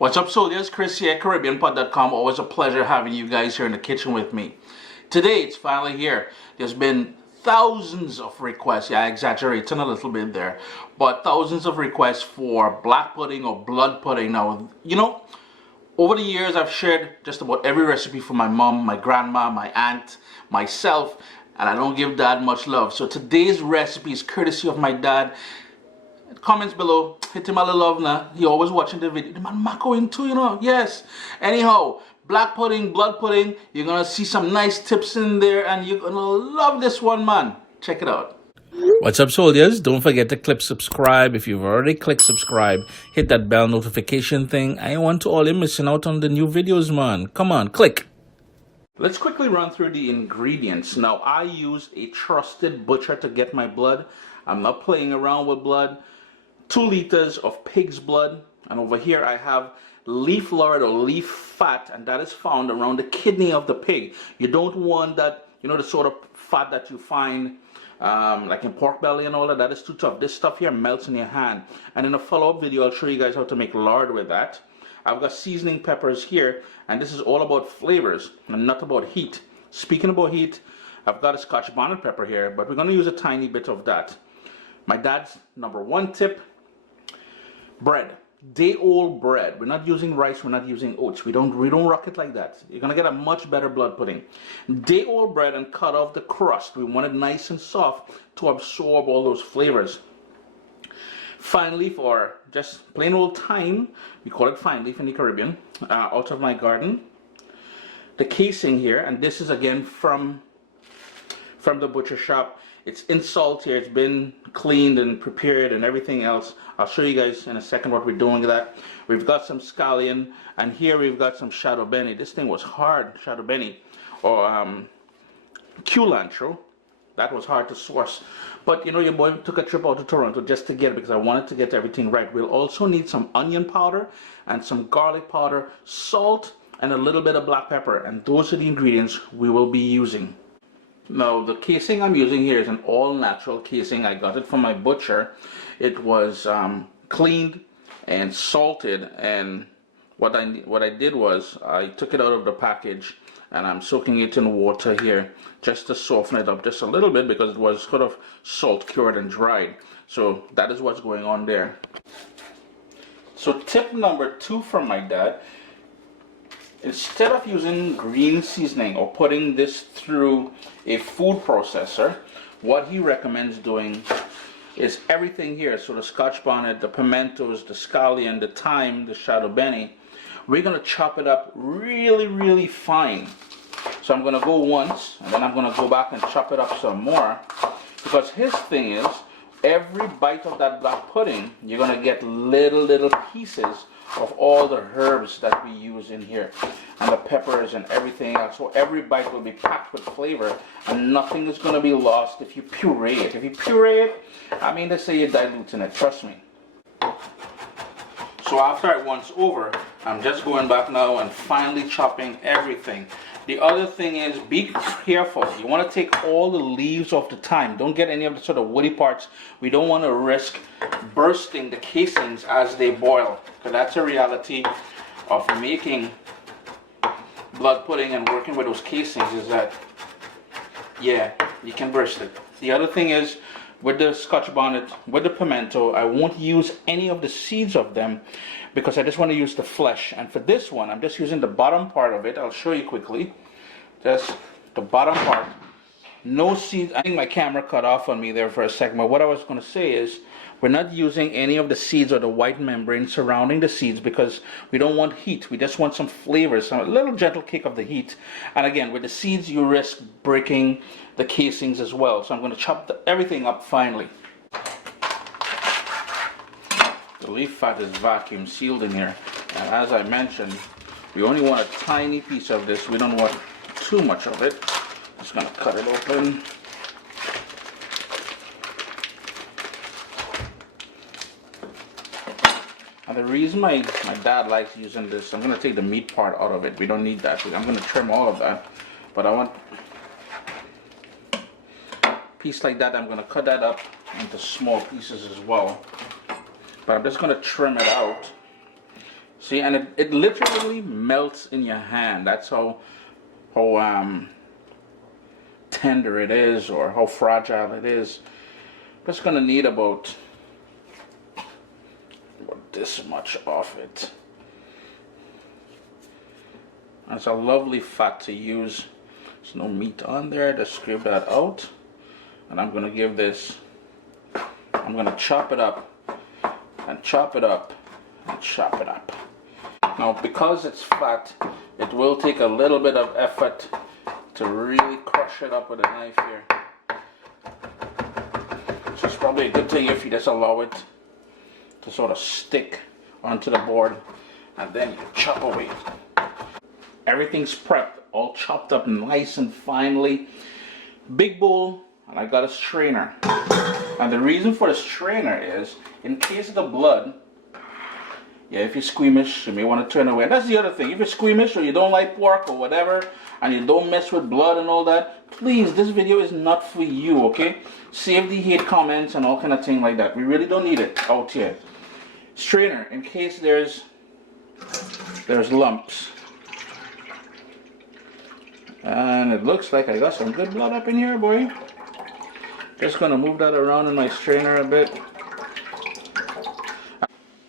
What's up, soldiers? Chris here, caribbeanpot.com. Always a pleasure having you guys here in the kitchen with me. Today, it's finally here. There's been thousands of requests. Yeah, I exaggerated a little bit there. But thousands of requests for black pudding or blood pudding. Now, you know, over the years, I've shared just about every recipe for my mom, my grandma, my aunt, myself, and I don't give dad much love. So today's recipe is courtesy of my dad. Comments below, hit him a little love now. He always watching the video. The man macroing too, you know. Yes. Anyhow, black pudding, blood pudding. You're gonna see some nice tips in there, and you're gonna love this one, man. Check it out. What's up, soldiers? Don't forget to click subscribe. If you've already clicked subscribe, hit that bell notification thing. I want to all you missing out on the new videos, man. Come on, click. Let's quickly run through the ingredients. Now, I use a trusted butcher to get my blood. I'm not playing around with blood. 2 liters of pig's blood, and over here I have leaf lard or leaf fat, and that is found around the kidney of the pig. You don't want that, you know, the sort of fat that you find like in pork belly and all that. That is too tough. This stuff here melts in your hand, and in a follow-up video I'll show you guys how to make lard with that. I've got seasoning peppers here, and this is all about flavors and not about heat. Speaking about heat, I've got a scotch bonnet pepper here, but we're going to use a tiny bit of that. My dad's #1 tip: bread, day-old bread. We're not using rice, we're not using oats. We don't rock it like that. You're gonna get a much better blood pudding. Day-old bread, and cut off the crust. We want it nice and soft to absorb all those flavors. Fine leaf, or just plain old thyme, we call it fine leaf in the Caribbean, out of my garden. The casing here, and this is again from the butcher shop. It's in salt here. It's been cleaned and prepared and everything else. I'll show you guys in a second what we're doing with that. We've got some scallion, and here we've got some shado beni. This thing was hard, shado beni, or culantro. That was hard to source. But you know, your boy took a trip out to Toronto just to get it because I wanted to get everything right. We'll also need some onion powder and some garlic powder, salt, and a little bit of black pepper. And those are the ingredients we will be using. Now, the casing I'm using here is an all-natural casing. I got it from my butcher. It was cleaned and salted, and what I did was I took it out of the package, and I'm soaking it in water here just to soften it up just a little bit because it was sort of salt cured and dried. So that is what's going on there. So tip #2 from my dad: instead of using green seasoning or putting this through a food processor, what he recommends doing is everything here. So the scotch bonnet, the pimentos, the scallion, the thyme, the shado beni, we're going to chop it up really, really fine. So I'm going to go once, and then I'm going to go back and chop it up some more, because his thing is every bite of that black pudding, you're going to get little pieces of all the herbs that we use in here, and the peppers and everything else. So every bite will be packed with flavor, and nothing is going to be lost if you puree it. If you puree it, I mean, they say you're diluting it, trust me. So after I once over, I'm just going back now and finally chopping everything. The other thing is, be careful. You want to take all the leaves off the thyme. Don't get any of the sort of woody parts. We don't want to risk bursting the casings as they boil, because that's a reality of making blood pudding and working with those casings, is that, yeah, you can burst it. The other thing is, with the scotch bonnet, with the pimento, I won't use any of the seeds of them because I just want to use the flesh. And for this one, I'm just using the bottom part of it. I'll show you quickly. Just the bottom part. No seeds. I think my camera cut off on me there for a second, but what I was going to say is we're not using any of the seeds or the white membrane surrounding the seeds because we don't want heat. We just want some flavors, some a little gentle kick of the heat. And again, with the seeds, you risk breaking the casings as well. So I'm going to chop everything up finely. The leaf fat is vacuum sealed in here, and as I mentioned, we only want a tiny piece of this. We don't want too much of it. Just going to cut it open. And the reason my dad likes using this, I'm going to take the meat part out of it. We don't need that. I'm going to trim all of that, but I want a piece like that. I'm going to cut that up into small pieces as well. But I'm just going to trim it out See, and it literally melts in your hand. That's how tender it is, or how fragile it is. Just gonna need about this much of it. That's a lovely fat to use. There's no meat on there. Just scrape that out. And I'm gonna give this, I'm gonna chop it up and chop it up and chop it up. Now, because it's fat, it will take a little bit of effort to really crush it up with a knife here. So it's probably a good thing if you just allow it to sort of stick onto the board, and then you chop away. Everything's prepped, all chopped up nice and finely. Big bowl, and I got a strainer. And the reason for the strainer is, in case of the blood, yeah, if you're squeamish, you may want to turn away. And that's the other thing. If you're squeamish or you don't like pork or whatever, and you don't mess with blood and all that, please, this video is not for you, okay? Save the hate comments and all kind of thing like that. We really don't need it out here. Strainer, in case there's lumps. And it looks like I got some good blood up in here, boy. Just gonna move that around in my strainer a bit.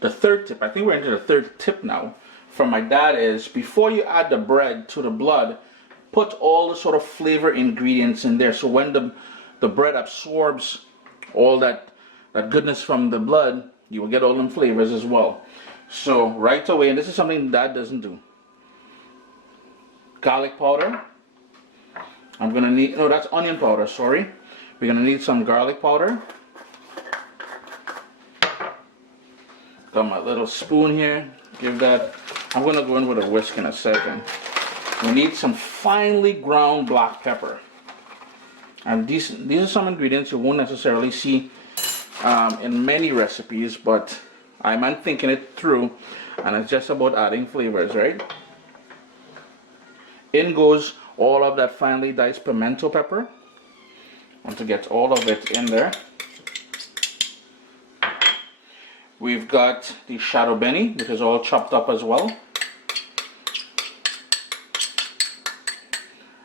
The third tip, I think we're into the third tip now, from my dad is, before you add the bread to the blood, put all the sort of flavor ingredients in there. So when the bread absorbs all that goodness from the blood, you will get all them flavors as well. So right away, and this is something Dad doesn't do. Garlic powder. I'm gonna need, no, that's onion powder, sorry. We're gonna need some garlic powder. Got my little spoon here. Give that, I'm gonna go in with a whisk in a second. We need some finely ground black pepper. And these are some ingredients you won't necessarily see in many recipes, but I'm thinking it through, and it's just about adding flavors, right? In goes all of that finely diced pimento pepper. I want to get all of it in there. We've got the shado beni, which is all chopped up as well.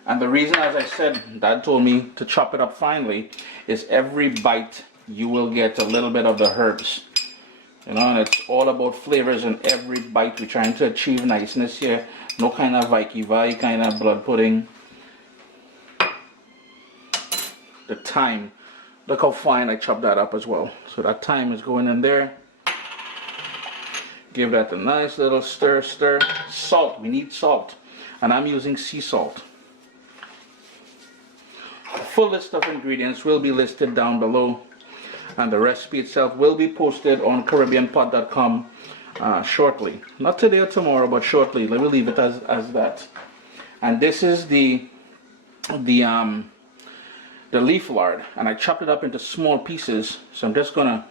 And the reason, as I said, Dad told me to chop it up finely, is every bite you will get a little bit of the herbs. You know, and it's all about flavors in every bite. We're trying to achieve niceness here. No kind of Vicky kind of blood pudding. The thyme. Look how fine I chopped that up as well. So that thyme is going in there. Give that a nice little stir. Salt, we need salt. And I'm using sea salt. A full list of ingredients will be listed down below. And the recipe itself will be posted on caribbeanpot.com shortly. Not today or tomorrow, but shortly. Let me leave it as that. And this is the leaf lard. And I chopped it up into small pieces. So I'm just gonna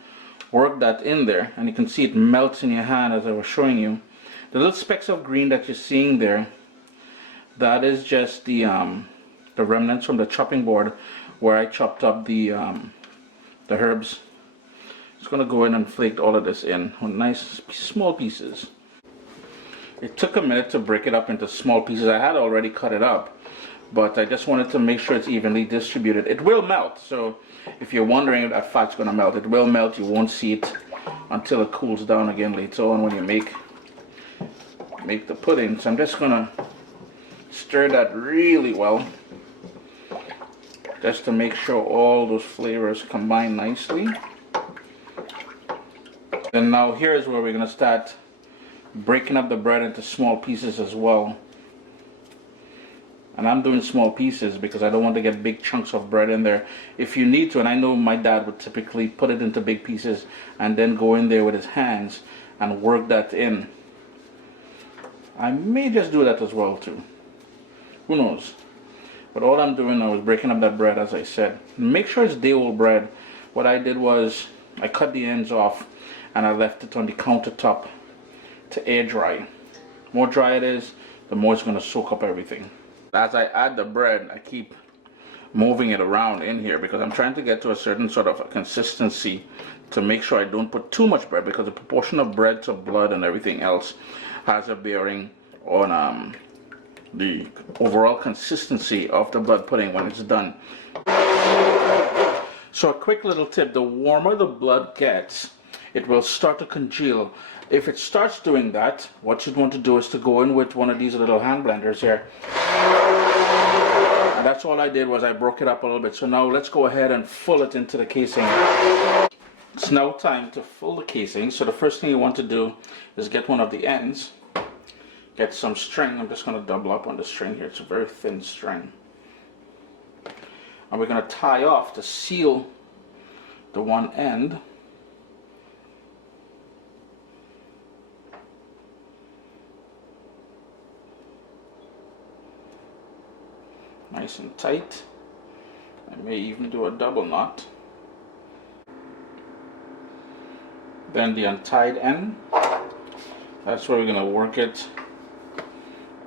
work that in there, and you can see it melts in your hand as I was showing you. The little specks of green that you're seeing there, that is just the remnants from the chopping board where I chopped up the herbs. Just gonna go in and flake all of this in with nice small pieces. It took a minute to break it up into small pieces. I had already cut it up, but I just wanted to make sure it's evenly distributed. It will melt, so if you're wondering if that fat's gonna melt, it will melt. You won't see it until it cools down again later on when you make the pudding. So I'm just gonna stir that really well, just to make sure all those flavors combine nicely. And now here's where we're gonna start breaking up the bread into small pieces as well. And I'm doing small pieces because I don't want to get big chunks of bread in there. If you need to, and I know my dad would typically put it into big pieces and then go in there with his hands and work that in. I may just do that as well too. Who knows? But all I'm doing now is breaking up that bread, as I said. Make sure it's day-old bread. What I did was I cut the ends off and I left it on the countertop to air dry. The more dry it is, the more it's going to soak up everything. As I add the bread, I keep moving it around in here because I'm trying to get to a certain sort of a consistency to make sure I don't put too much bread, because the proportion of bread to blood and everything else has a bearing on the overall consistency of the blood pudding when it's done. So a quick little tip: the warmer the blood gets, it will start to congeal. If it starts doing that, what you'd want to do is to go in with one of these little hand blenders here. And that's all I did, was I broke it up a little bit. So now let's go ahead and fill it into the casing. It's now time to fill the casing. So the first thing you want to do is get one of the ends, get some string. I'm just going to double up on the string here. It's a very thin string. And we're going to tie off to seal the one end. Nice and tight. I may even do a double knot. Then the untied end, that's where we're going to work it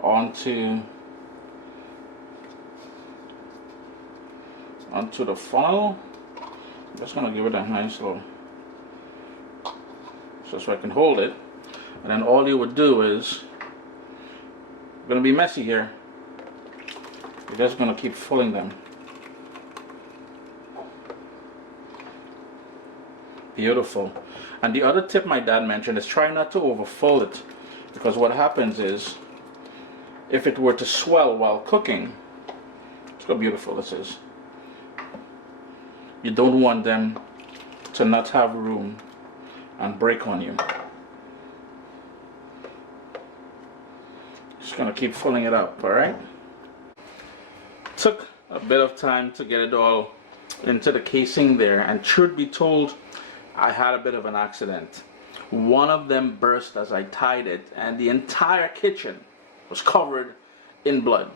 onto the funnel. I'm just going to give it a nice little, so I can hold it. And then all you would do is, it's going to be messy here, you're just going to keep filling them. Beautiful. And the other tip my dad mentioned is try not to overfold it, because what happens is, if it were to swell while cooking, look how beautiful this is. You don't want them to not have room and break on you. Just gonna keep filling it up, alright? Took a bit of time to get it all into the casing there, and truth be told, I had a bit of an accident. One of them burst as I tied it, and the entire kitchen was covered in blood.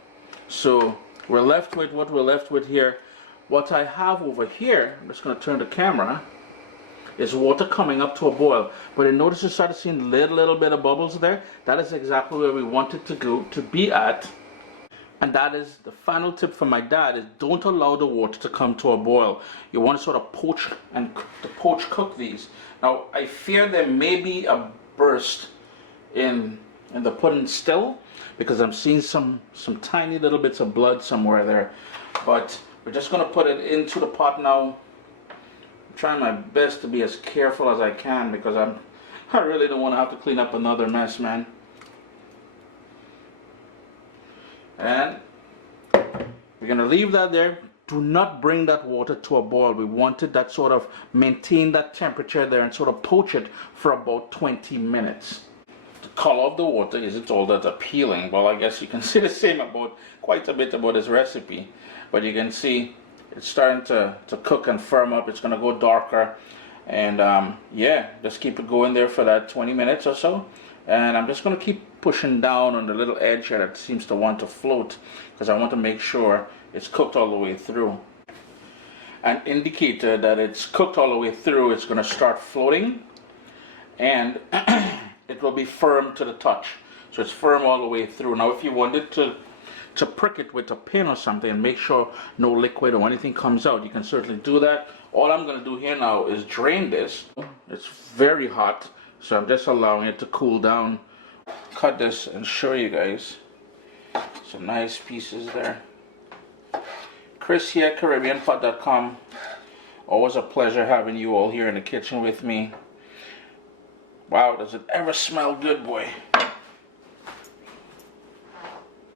So we're left with what we're left with here. What I have over here, I'm just going to turn the camera, is water coming up to a boil. But I noticed you started seeing little bit of bubbles there. That is exactly where we want it to go, to be at. And that is the final tip from my dad, is don't allow the water to come to a boil. You want to sort of poach cook these. Now I fear there may be a burst in the pudding still, because I'm seeing some tiny little bits of blood somewhere there. But we're just going to put it into the pot now. I'm trying my best to be as careful as I can, because I really don't want to have to clean up another mess, man. And we're going to leave that there. Do not bring that water to a boil. We wanted that sort of maintain that temperature there and sort of poach it for about 20 minutes. The color of the water isn't all that appealing. Well, I guess you can say the same about quite a bit about this recipe. But you can see it's starting to cook and firm up. It's going to go darker. And yeah, just keep it going there for that 20 minutes or so. And I'm just going to keep pushing down on the little edge here that seems to want to float, because I want to make sure it's cooked all the way through. An indicator that it's cooked all the way through, it's going to start floating, and it will be firm to the touch. So it's firm all the way through. Now if you wanted to prick it with a pin or something and make sure no liquid or anything comes out, you can certainly do that. All I'm going to do here now is drain this. It's very hot, so I'm just allowing it to cool down. Cut this and show you guys some nice pieces there. Chris here, caribbeanpot.com. Always a pleasure having you all here in the kitchen with me. Wow, does it ever smell good, boy.